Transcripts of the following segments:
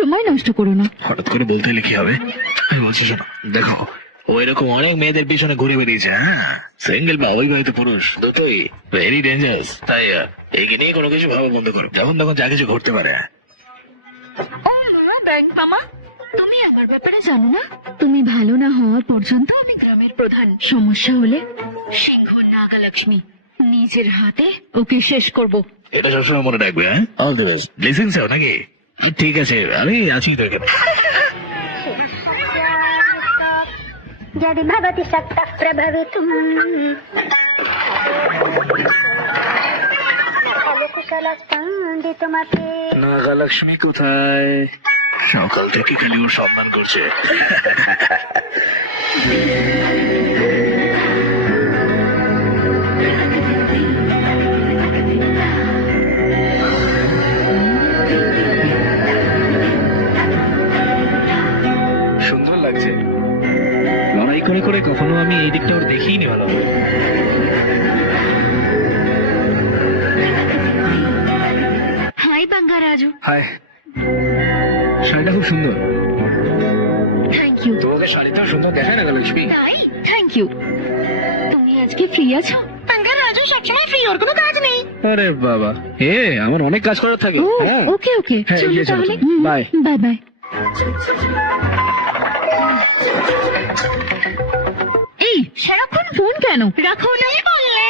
সময় নষ্ট করো না। হঠাৎ করে বলতে হলে কি হবে? আমি বলছি শোনো, দেখো ও এরকম অনেক মেয়েদের পিছনে ঘুরে বেরিয়েছে। হ্যাঁ, সিঙ্গেল বা অবিবাহিত পুরুষ দুটোই ভেরি ডেঞ্জারাস। তাই একে নিয়ে কোনো কিছু ভাবা বন্ধ করো, যখন তখন যা কিছু ঘটতে পারে। ব্যাংক মামা, তুমি আমার ব্যাপারে জানো না? তুমি ভালো না হওয়া পর্যন্ত আমি গ্রামের প্রধান। সমস্যা হলে সিংহ নাগালক্ষ্মী নিজের হাতে ওকে শেষ করব। এটা সবসময় মনে রাখবে। হ্যাঁ, অল দ্য বেস্ট। ব্লেসিংস নাকি? ঠিক আছে, আমি আছি তো এখানে। यदि भवति सक्तः प्रभवितुम् खलु कुशलस्पन्दितुमपि। নাগালক্ষ্মী কোথায়? সকাল থেকে খালি ওর সন্ধান করছে। সুন্দর লাগছে। লড়াই করে করে কখনো আমি এই দিকটা ওর দেখিনি ভালো। হাই বাঙ্গারাজু। হাই, শাড়িটা খুব সুন্দর। Thank you. তোমাকে শাড়িটাও সুন্দর দেখায় না লক্ষ্মী? তাই? Thank you. তুমি আজকে ফ্রি আছো? বাঙ্গারাজু সবসময় ফ্রি, ওর কোনো কাজ নেই। আরে বাবা, আমার অনেক কাজ করার থাকে। ওকে ওকে, হ্যাঁ, চলো চলো, তাহলে। চলো। বাই। Bye bye. এই সারাক্ষণ ফোন কেন? রাখো না বললে।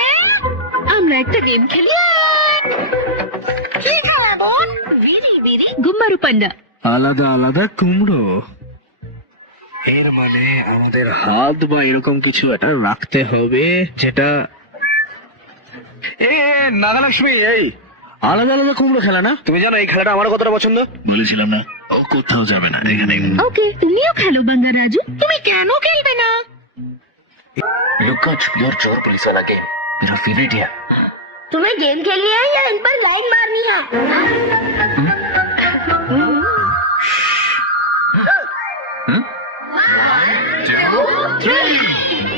আমরা একটা গেম খেলি। কি খেলা বোন? বিরি বিরি গুম্বারু পান্ডা। আলাদা আলাদা কুমড়ো। এর মানে আমাদের হাত বা এরকম কিছু একটা রাখতে হবে, যেটা নাগালক্ষ্মী। এই আলাদা আলাদা কুমড়ো খেলা না? তুমি জানো এই খেলাটা আমার কতটা পছন্দ? বলেছিলাম না ও কোথাও যাবে না, এখানে। ওকে, তুমিও খেলো বাঙ্গারাজু। তুমি কেন খেলবে না? लुका छुपी और चोर पुलिस वाला गेम मेरा फेवरेट है। तुम्हें गेम खेलनी है या इन पर लाइन मारनी है?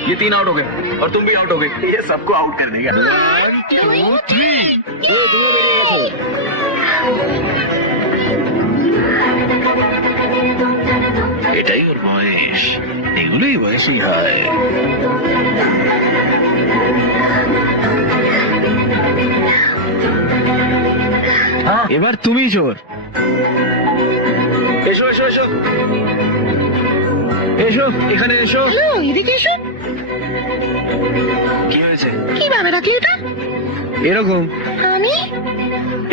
ये 3 आउट हो गए और तुम भी आउट हो गए। ये सबको आउट कर देगा। 1 2 3 এটাই ওর বয়স, এগুলোই বয়সই হয়। এবার তুমি চোর। এসো এসো এসো এসো, এখানে এসো। এদিকে এসো। কি হয়েছে? কিভাবে রাখলি এটা? এরকম আমি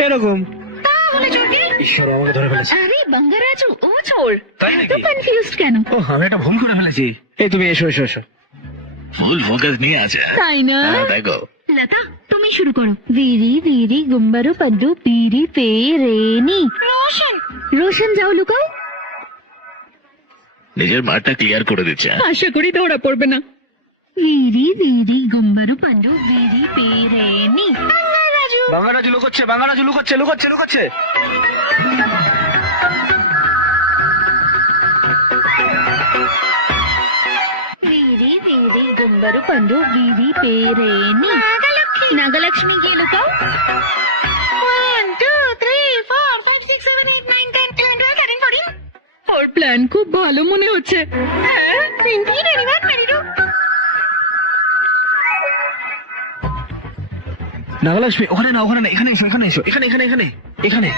এরকম। তাহলে চোরকে? ঈশ্বর, আমাকে ধরে ফেলেছে। আরে বাঙ্গারাজু, ও চোর। তাই এত নাকি? কনফিউজড কেন? ও, আমি একটা ভুল করে ফেলেছি। এই তুমি এসো এসো এসো। ফুল ফোকাস নিয়ে আছে। তাই না? দেখো। লতা, তুমি শুরু করো। বিরি বিরি গুম্বারু পান্ডু বিরি পে রেনি। রোশন। রোশন, যাও লুকাও। নিজের মাঠটা ক্লিয়ার করে দিচ্ছে। আশা করি ধরা পড়বে না। বিরি বিরি গুম্বারু পান্ডু বিরি পে রেনি। বাঙ্গারাজু। বাংলারাজু লুকোচ্ছে, বাংলারাজু লুকোচ্ছে লুকোচ্ছে লুকোচ্ছে। বিরি বিরি গুম্বারু পান্ডু বিরি পে রেনি। নাগালক্ষ্মী। নাগালক্ষ্মী, গিয়ে লুকাও। 1 2 3 4 5 6 7 8 9 10 11 12 13 14। ওর প্ল্যান খুব ভালো মনে হচ্ছে। হ্যাঁ, 20 21 22। নাগালক্ষ্মী, ওখানে না ওখানে না, এখানে এসো এখানে এসো, এখানে এখানে এখানে এখানে।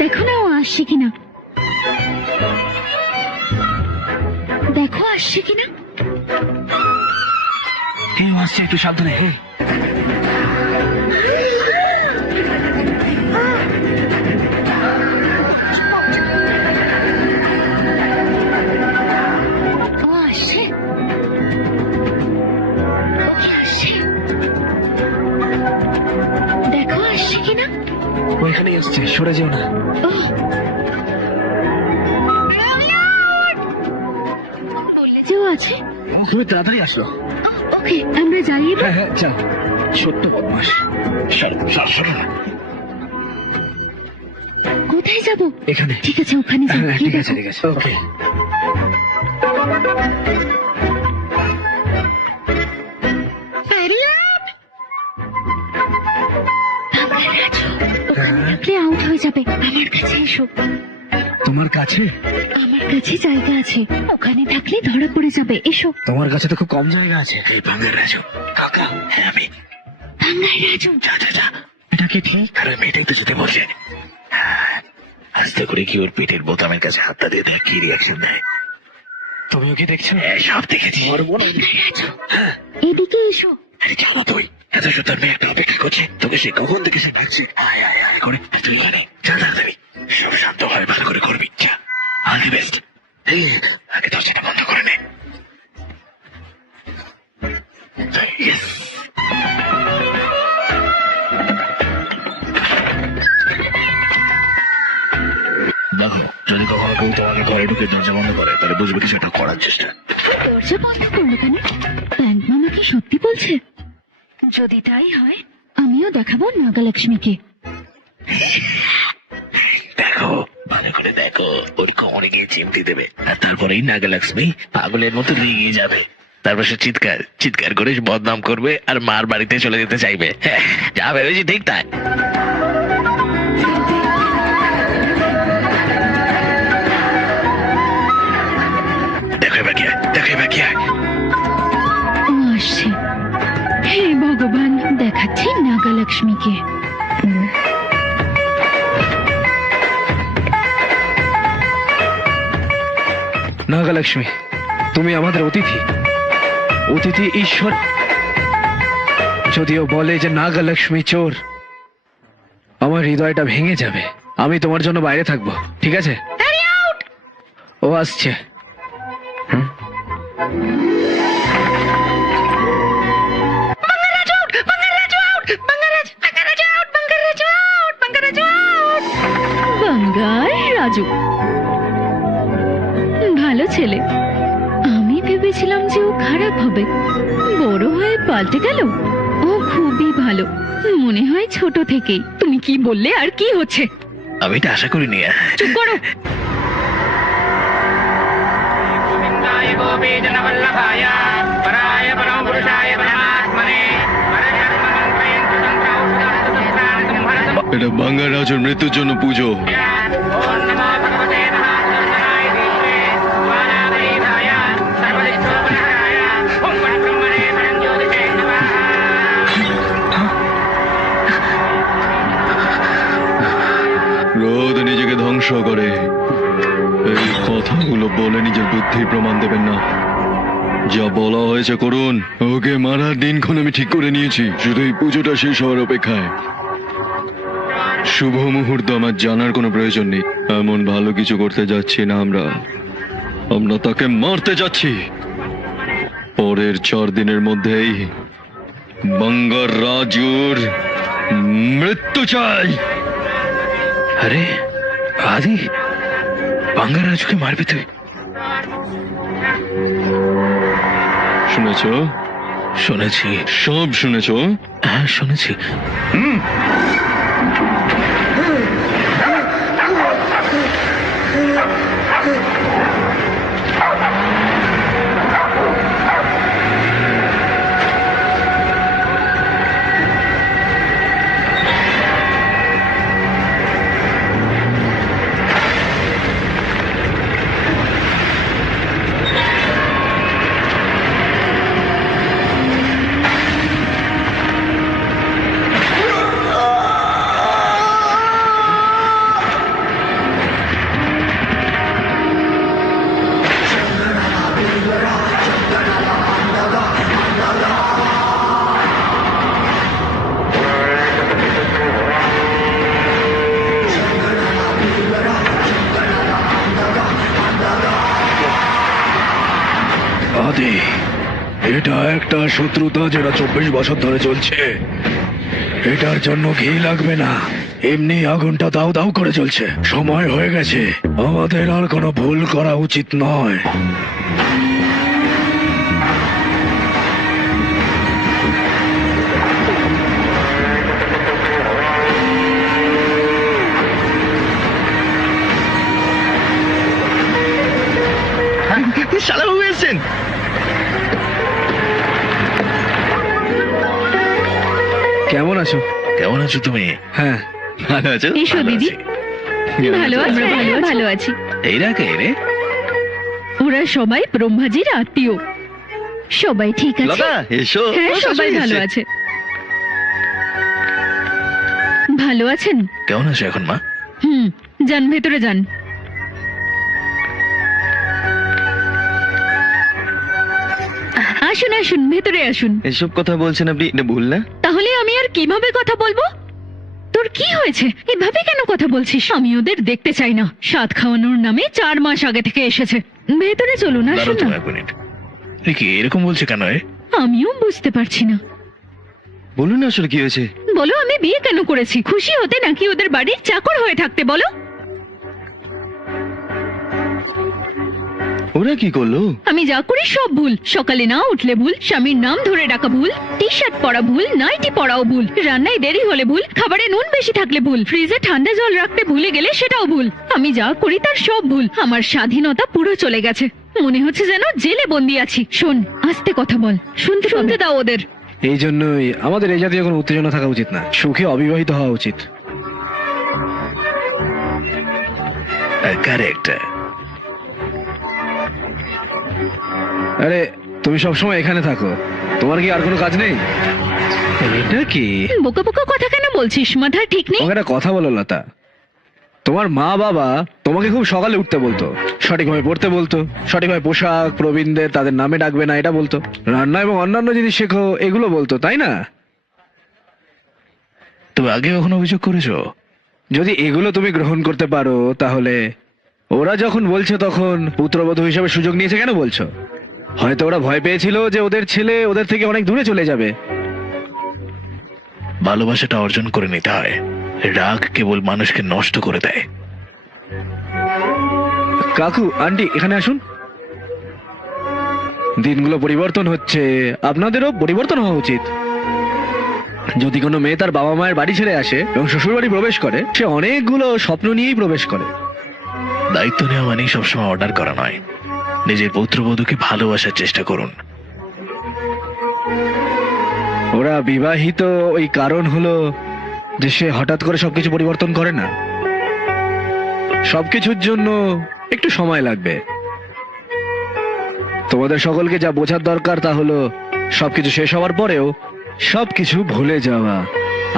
দেখো না ও আসছে কিনা। দেখো আসছে কিনা। হ্যাঁ, আসছে, একটু সাবধানে। হ্যাঁ, ও আসছে। ও কি আসছে? দেখো আসছে কিনা। ওইখানেই আসছে, সরে যেও না। ও যে ও আছে। তুমি তাড়াতাড়ি আসো। ওকে, আমরা যাই এবার। হ্যাঁ হ্যাঁ, চল। ছোট্ট বদমাস। সর সর সর। কোথায় যাবো? এখানে। ঠিক আছে, ওখানে যাবো। হ্যাঁ, গিয়ে ঠিক আছে দেখো। ঠিক আছে ওকে। থাকলে আউট হয়ে যাবে। আমার কাছে এসো। তোমার কাছে? আমার কাছে জায়গা আছে, ওখানে থাকলে ধরা পড়ে যাবে। এসো। তোমার কাছে তো খুব কম জায়গা আছে। এই বাঙ্গার রাজু কাকা, হ্যাঁ আমি। বাংলায় রাজু। যা যা যা, এটা কি ঠিক? আরে মেয়েটাই তো যেতে বলছে। হ্যাঁ, আস্তে করে কি ওর পেটের বোতামের কাছে হাতটা দিয়ে দেখ কি রিয়াকশন দেয়। তুমিও কি দেখছো? হ্যাঁ, সব দেখেছি। বাংলায় রাজু, এদিকে এসো। আরে চলো তুই, এত সুন্দর মেয়ে একটা অপেক্ষা করছে তোকে, সে কখন থেকে সে ডাকছে। আয় আয় আয় করে তুই এখানে চল তাড়াতাড়ি। সব শান্ত হয়, ভালো করে করবি। যা, অল দি বেস্ট। আগে দরজাটা বন্ধ করে নে। Yes. দেখো, যদি কখনো কেউ তোমাকে ঘরে ঢুকে দরজা বন্ধ করে তাহলে বুঝবে কিছু একটা করার চেষ্টা। দরজা বন্ধ করলো কেন? প্ল্যান্ট মামা কি সত্যি বলছে? যদি তাই হয়, আমিও দেখাবো নাগালক্ষ্মীকে। দেখো, ভালো করে দেখো, ওর কোমরে গিয়ে চিমটি দেবে আর তারপরেই নাগালক্ষ্মী পাগলের মতো রেগে যাবে। তারপর সে চিৎকার চিৎকার করে বদনাম করবে আর মার বাড়িতে চলে যেতে চাইবে। হ্যাঁ, যা ভেবেছি ঠিক তাই। দেখো এবার কি হয়, দেখো এবার কি হয়। ও আসছে। হে ভগবান, দেখাচ্ছি নাগালক্ষ্মীকে। নাগালক্ষ্মী, তুমি আমাদের অতিথি, অতিথি ঈশ্বর। যদিও বলে যে নাগালক্ষ্মী চোর, আমার হৃদয়টা ভেঙে যাবে। আমি তোমার জন্য বাইরে থাকবো, ঠিক আছে? ও আসছে। বাঙ্গার রাজু ভালো ছেলে। আমি ভেবেছিলাম যে ও খারাপ হবে, বড় হয়ে পাল্টে গেল। ও খুবই ভালো, মনে হয় ছোট থেকেই। তুমি কি বললে আর কি হচ্ছে? আমি এটা আশা করিনি। চুপ করো। गोविन्दाय गोपीजनवल्लभाय पराय परमपुरुषाय परमात्मने এটা বাঙ্গার রাজুর মৃত্যুর জন্য পুজো। ॐ नमो भगवते महासुन्दराय विष्णुवे वानावरीधाय सर्वदिक्सोपनहराय ॐ परब्रह्मणे परञ्ज्योतिषे नमः। রোদ নিজেকে ধ্বংস করে, এই কথাগুলো বলে নিজের বুদ্ধির প্রমাণ দেবেন না। যা বলা হয়েছে করুন। ওকে মারার দিনক্ষণ আমি ঠিক করে নিয়েছি, শুধু এই পুজোটা শেষ হওয়ার অপেক্ষায়। শুভ মুহূর্ত আমার জানার কোনো প্রয়োজন নেই। এমন ভালো কিছু করতে যাচ্ছি না আমরা, আমরা তাকে মারতে যাচ্ছি। পরের 4 দিনের মধ্যেই বাঙ্গার রাজুর মৃত্যু চাই। আরে আদি, বাঙ্গার রাজুকে মারবি তুই? শুনেছ? শুনেছি। সব শুনেছ? হ্যাঁ শুনেছি। আদি, এটা একটা শত্রুতা যেটা 24 বছর ধরে চলছে। এটার জন্য ঘি লাগবে না, এমনি আগুনটা দাউ দাউ করে চলছে। সময় হয়ে গেছে, আমাদের আর কোনো ভুল করা উচিত নয়। আসছেন। কেমন আছো? কেমন আছো তুমি? হ্যাঁ, ভালো আছো? এসো ভালো দিদি। আছি। ভালো আছি, ভালো আছি। এরা কে রে? ওরা সবাই ব্রহ্মাজির আত্মীয়। সবাই ঠিক আছে? লতা এসো। হ্যাঁ, ও, সবাই শাশুড়ি ভালো এসে। আছে। ভালো আছেন? কেমন আছো এখন মা? যান ভেতরে যান। আসুন আসুন, ভেতরে আসুন। এসব কথা বলছেন আপনি, এটা ভুল না? তাহলে আমি আর কিভাবে কথা বলবো? তোর কি হয়েছে? এভাবে কেন কথা বলছিস? আমি ওদের দেখতে চাই না। সাত খাওয়ানোর নামে 4 মাস আগে থেকে এসেছে। ভেতরে চলুন, দাঁড়াও আসুন তুমি না। এক মিনিট। এ কি এরকম বলছে কেন এ? আমিও বুঝতে পারছি না। বলুন না আসলে কি হয়েছে। বলো, আমি বিয়ে কেন করেছি? খুশি হতে নাকি ওদের বাড়ির চাকর হয়ে থাকতে? বলো। ওরা কি করলো? আমি যা করি সব ভুল। সকালে না উঠলে ভুল, স্বামীর নাম ধরে ডাকা ভুল, টি শার্ট পরা ভুল, নাইটি পরাও ভুল, রান্নায় দেরি হলে ভুল, খাবারে নুন বেশি থাকলে ভুল, ফ্রিজে ঠান্ডা জল রাখতে ভুলে গেলে সেটাও ভুল। আমি যা করি তার সব ভুল। আমার স্বাধীনতা পুরো চলে গেছে। মনে হচ্ছে যেন জেলে বন্দি আছি। শোন, আস্তে কথা বল, শুনতে দাও ওদের। এই জন্যই আমাদের এই জাতীয় কোনো উত্তেজনা থাকা উচিত না। সুখে অবিবাহিত হওয়া উচিত। কারেক্ট। আরে, তুমি সবসময় এখানে থাকো, তোমার কি আর কোনো কাজ নেই? এটা কি? বোকা বোকা কথা কেন বলছিস? মাথা ঠিক নেই? তোমাকে একটা কথা বলো লতা, তোমার মা বাবা তোমাকে খুব সকালে উঠতে বলতো, সঠিকভাবে পড়তে বলতো, সঠিকভাবে পোশাক প্রবীণদের তাদের নামে ডাকবে না এটা বলতো, রান্না এবং অন্যান্য জিনিস শেখো এগুলো বলতো, তাই না? তুমি আগে কখনো অভিযোগ করেছো? যদি এগুলো তুমি গ্রহণ করতে পারো তাহলে ওরা যখন বলছে তখন পুত্রবধূ হিসেবে সুযোগ নিয়েছে কেন বলছো? হয়তো ওরা ভয় পেয়েছিল যে ওদের ছেলে ওদের থেকে অনেক দূরে চলে যাবে। ভালোবাসাটা অর্জন করে নিতে হয়। রাগ কেবল মানুষকে নষ্ট করে দেয়। কাকু, আন্টি, এখানে আসুন। দিনগুলো পরিবর্তন হচ্ছে, আপনাদেরও পরিবর্তন হওয়া উচিত। যদি কোনো মেয়ে তার বাবা মায়ের বাড়ি ছেড়ে আসে এবং শ্বশুর বাড়ি প্রবেশ করে, সে অনেকগুলো স্বপ্ন নিয়েই প্রবেশ করে। দায়িত্ব নেওয়া মানেই সবসময় অর্ডার করা নয়। নিজের পুত্রবধূকে ভালোবাসার চেষ্টা করুন। ওরা বিবাহিত ওই কারণ হলো যে সে হঠাৎ করে সবকিছু পরিবর্তন করে না। সবকিছুর জন্য একটু সময় লাগবে। তোমাদের সকলকে যা বোঝার দরকার তা হলো সবকিছু শেষ হওয়ার পরেও সবকিছু ভুলে যাওয়া।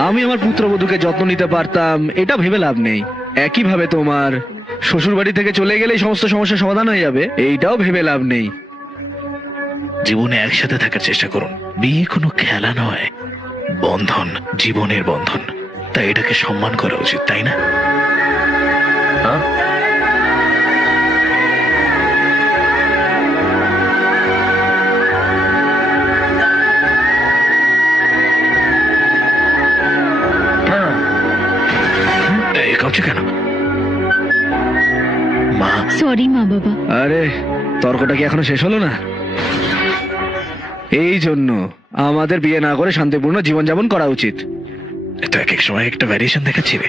আমি আমার পুত্রবধূকে যত্ন নিতে পারতাম এটা ভেবে লাভ নেই। একইভাবে তোমার শ্বশুর বাড়ি থেকে চলে গেলেই সমস্ত সমস্যার সমাধান হয়ে যাবে এইটাও ভেবে লাভ নেই। জীবনে একসাথে থাকার চেষ্টা করুন। বিয়ে কোনো খেলা নয়, বন্ধন, জীবনের বন্ধন। তাই এটাকে সম্মান করা উচিত, তাই না? এই কাঁপছে কেন মা? সরি মা বাবা। আরে, তর্কটা কি এখনো শেষ হলো না? এই জন্য আমাদের বিয়ে না করে শান্তিপূর্ণ জীবনযাপন করা উচিত। তো এক এক সময় একটা ভ্যারিয়েশন দেখাচ্ছি রে।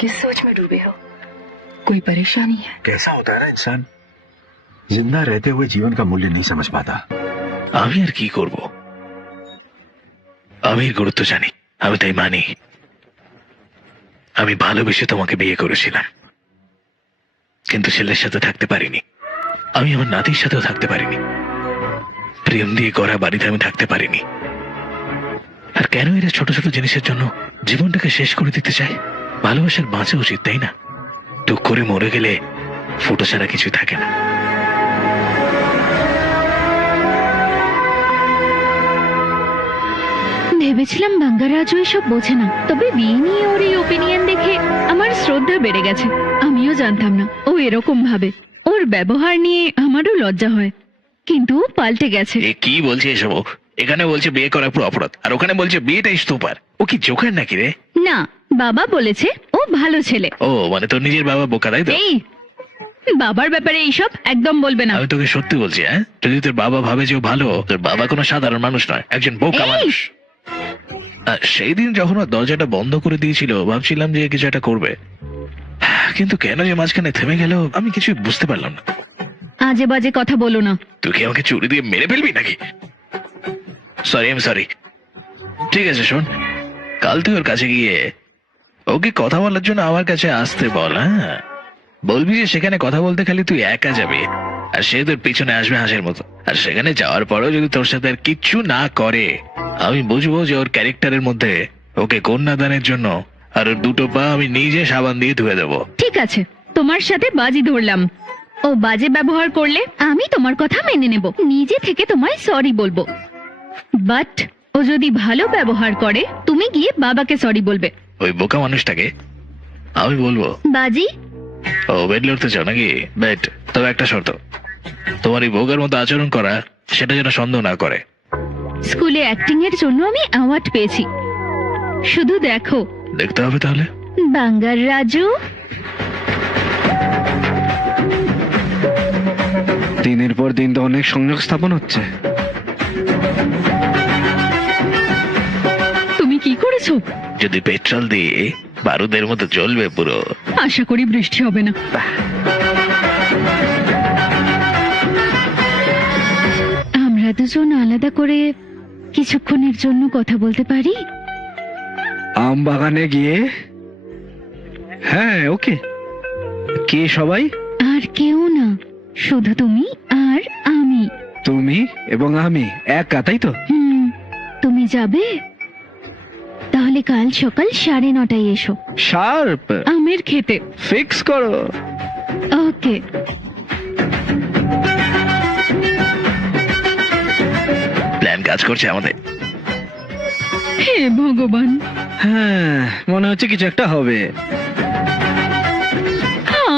किस सोच में डूबे हो? कोई परेशानी है? कैसा होता है ना इंसान, जिंदा रहते हुए जीवन का मूल्य नहीं समझ पाता। আমি আর কি করব? আমি এর গুরুত্ব জানি। আমি তাই মানি। আমি ভালোবেসে তোমাকে বিয়ে করেছিলাম, কিন্তু ছেলের সাথে থাকতে পারিনি। আমি আমার নাতির সাথেও থাকতে পারিনি। প্রেম দিয়ে গড়া বাড়িতে আমি থাকতে পারিনি। আর কেন এরা ছোট ছোট জিনিসের জন্য জীবনটাকে শেষ করে দিতে চায়? ভালোবাসার বাঁচা উচিত, তাই না? টুক করে মরে গেলে ফুটো ছাড়া কিছু থাকে না। ভেবেছিলাম বাঙ্গারাজও এসব বোঝে না, তবে বিয়ে নিয়ে ওর এই ওপিনিয়ন দেখে আমার শ্রদ্ধা বেড়ে গেছে। আমিও জানতাম না ও এরকম ভাবে। ওর ব্যবহার নিয়ে আমারও লজ্জা হয়, কিন্তু ও পাল্টে গেছে। এ কি বলছে এসব? এখানে বলছে বিয়ে করা পুরো অপরাধ, আর ওখানে বলছে বিয়েটাই স্তূপার। ও কি জোকার নাকি রে? না, বাবা বলেছে ও ভালো ছেলে। ও মানে তোর নিজের বাবা বোকা, তাই তো? এই, বাবার ব্যাপারে এইসব একদম বলবে না। আমি তোকে সত্যি বলছি, হ্যাঁ, যদি তোর বাবা ভাবে যে ও ভালো, তোর বাবা কোনো সাধারণ মানুষ নয়, একজন বোকা এই! মানুষ। সেই দিন যখন ও দরজাটা বন্ধ করে দিয়েছিল ভাবছিলাম যে কিছু একটা করবে, কিন্তু কেন যে মাঝখানে থেমে গেল আমি কিছু বুঝতে পারলাম না। আজে বাজে কথা বলো না। তুই কি আমাকে চুরি দিয়ে মেরে ফেলবি নাকি? সরি, আমি সরি। ঠিক আছে শোন, কাল তুই ওর কাছে গিয়ে ওকে কথা বলার জন্য আমার কাছে আসতে বল। হ্যাঁ, বলবি যে সেখানে কথা বলতে খালি তুই একা যাবি আর সে তোর পিছনে আসবে হাঁসের মতো। আর সেখানে যাওয়ার পরেও যদি তোর সাথে আর কিচ্ছু না করে, আমি বুঝবো যে ওর ক্যারেক্টারের মধ্যে ওকে কন্যাদানের জন্য আর ওর দুটো পা আমি নিজে সাবান দিয়ে ধুয়ে দেবো। ঠিক আছে, তোমার সাথে বাজি ধরলাম। ও বাজে ব্যবহার করলে আমি তোমার কথা মেনে নেব, নিজে থেকে তোমায় সরি বলবো। বাট ও যদি ভালো ব্যবহার করে তুমি গিয়ে বাবাকে সরি বলবে। ওই বোকা মানুষটাকে আমি বলবো। বাজি? ও বেড লড়তে চাও নাকি? বেড। তবে একটা শর্ত, তোমার এই বোকার মতো আচরণ করা সেটা যেন সন্দেহ না করে। স্কুলে অ্যাক্টিং এর জন্য আমি অ্যাওয়ার্ড পেয়েছি, শুধু দেখো। দেখতে হবে তাহলে। বাঙ্গার রাজু। দিনের পর দিন তো অনেক সংযোগ স্থাপন হচ্ছে। তুমি কি করেছো? যদি পেট্রোল দিয়ে বারুদের মতো জ্বলবে পুরো। আশা করি বৃষ্টি হবে না। আমরা দুজন আলাদা করে কিছুক্ষণের জন্য কথা বলতে পারি? আম বাগানে গিয়ে? হ্যাঁ, ওকে। কে সবাই? আর কেউ না, শুধু তুমি আর আমি। তুমি এবং আমি একা, তাই তো? তুমি যাবে? তাহলে কাল সকাল 9:30 এসো শার্প। আমের খেতে। ফিক্স করো। ওকে। প্ল্যান কাজ করছে আমাদের। হে ভগবান, হ্যাঁ, মনে হচ্ছে কিছু একটা হবে।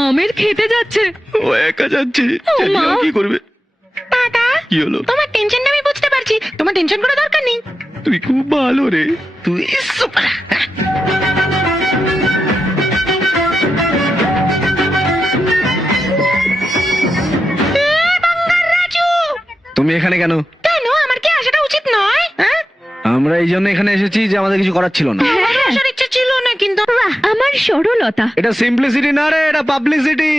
আমের খেতে যাচ্ছে। ও একা যাচ্ছে, ও জানি না মা। ও কি করবে। দাদা, কি হলো? তোমার টেনশনটা আমি বুঝতে পারছি, তোমার টেনশন করার দরকার নেই। তুই খুব ভালো রে। তুই সুপার। তুমি এখানে কেন? কেন, আমার কি আসাটা উচিত নয়? হ্যাঁ, আমরা এই জন্য এখানে এসেছি যে আমাদের কিছু করার ছিল না। আসার ইচ্ছা ছিল না, কিন্তু আমার সরলতা। এটা সিম্পলিসিটি না রে, এটা পাবলিসিটি।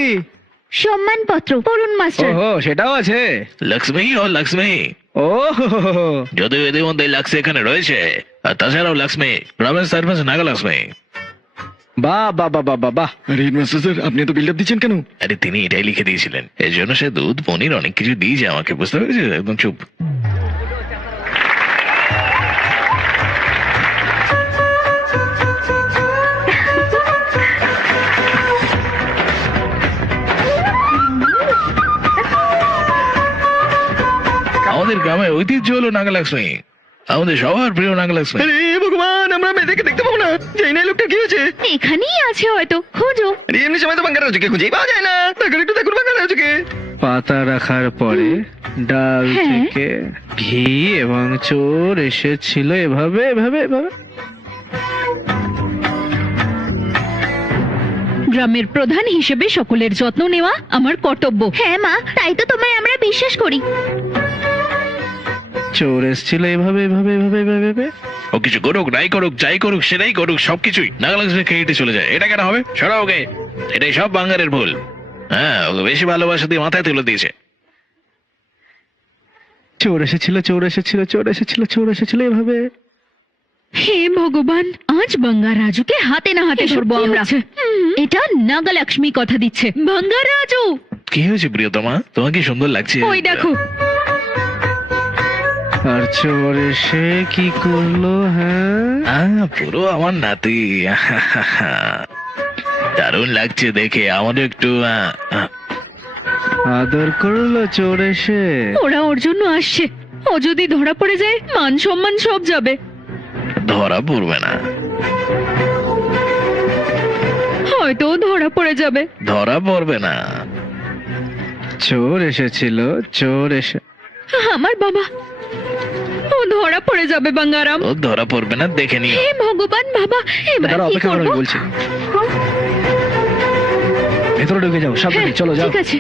সম্মানপত্র পড়ুন মাস্টার। ওহো, সেটাও আছে। লক্ষ্মী ও লক্ষ্মী, ও যদিও এদের মধ্যে লাক্স এখানে রয়েছে, আর তাছাড়াও লক্ষ্মী গ্রামের সার্ভিস নাগালক্ষ্মী। বাহ বাহ বাহ বাহ বাহ। আরে হেডমাস্টার স্যার, আপনি এত বিল্ড আপ দিচ্ছেন কেন? আরে তিনি এটাই লিখে দিয়েছিলেন, এর জন্য সে দুধ পনির অনেক কিছু দিয়েছে আমাকে, বুঝতে পেরেছি? একদম চুপ। আমাদের গ্রামের ঐতিহ্য হলো নাগালক্ষ্মী, আমাদের সবার প্রিয় নাগালক্ষ্মী। আরে ভগবান, আমরা মেয়েদেরকে দেখতে পাবো না। জানি না এই লোকটা কি হয়েছে। এখানেই আছে হয়তো, খোঁজো। আরে এমনি সময় তো বাঙ্গার রাজুকে খুঁজেই পাওয়া যায় না। দেখুন একটু, দেখুন বাঙ্গার রাজুকে। পাতা রাখার পরে ডাল হ্যাঁ। থেকে ঘি এবং চোর এসেছিল এভাবে এভাবে এভাবে। গ্রামের প্রধান হিসেবে সকলের যত্ন নেওয়া আমার কর্তব্য। হ্যাঁ মা, তাই তো তোমায় আমরা বিশ্বাস করি। চোর এসেছিল এভাবে এভাবে এভাবে এভাবে এভাবে। ও কিছু করুক নাই করুক, যাই করুক সেটাই করুক, সবকিছুই নাগালক্ষ্মী খেয়ে হেঁটে চলে যায়। এটা কেন হবে? সরা ওকে, এটাই সব বাঙ্গারের ভুল। হ্যাঁ, ওকে বেশি ভালোবাসা দিয়ে মাথায় তুলে দিয়েছে। চোর এসেছিল চোর এসেছিল চোর এসেছিল চোর এসেছিল এভাবে। হে ভগবান, আজ বাঙ্গা রাজুকে হাতে না হাতে ধরবো আমরা। এটা নাগালক্ষ্মী কথা দিচ্ছে। বাঙ্গা রাজু, কি হয়েছে প্রিয়তমা, তোমার কি সুন্দর লাগছে? ওই দেখো। আর চোর এসে কি করলো? হ্যাঁ, পুরো আমার নাতি। দারুণ লাগছে দেখে, আমাদের একটু আদর করলো চোর এসে। ওরা ওর জন্য আসছে, ও যদি ধরা পড়ে যায় মান সম্মান সব যাবে। ধরা পড়বে না। হয়তো ও ধরা পড়ে যাবে। ধরা পড়বে না। চোর এসেছিল চোর এসে। আমার বাবা, ও ধরা পড়ে যাবে বাঙ্গারাম। ও ধরা পড়বে না, দেখে নিও। হে ভগবান, বাবা এবার দাঁড়া, কি অপেক্ষা করো, করব? আমি বলছি। ভেতরে ঢুকে যাও সাবধানে চলো যাও ঠিক আছে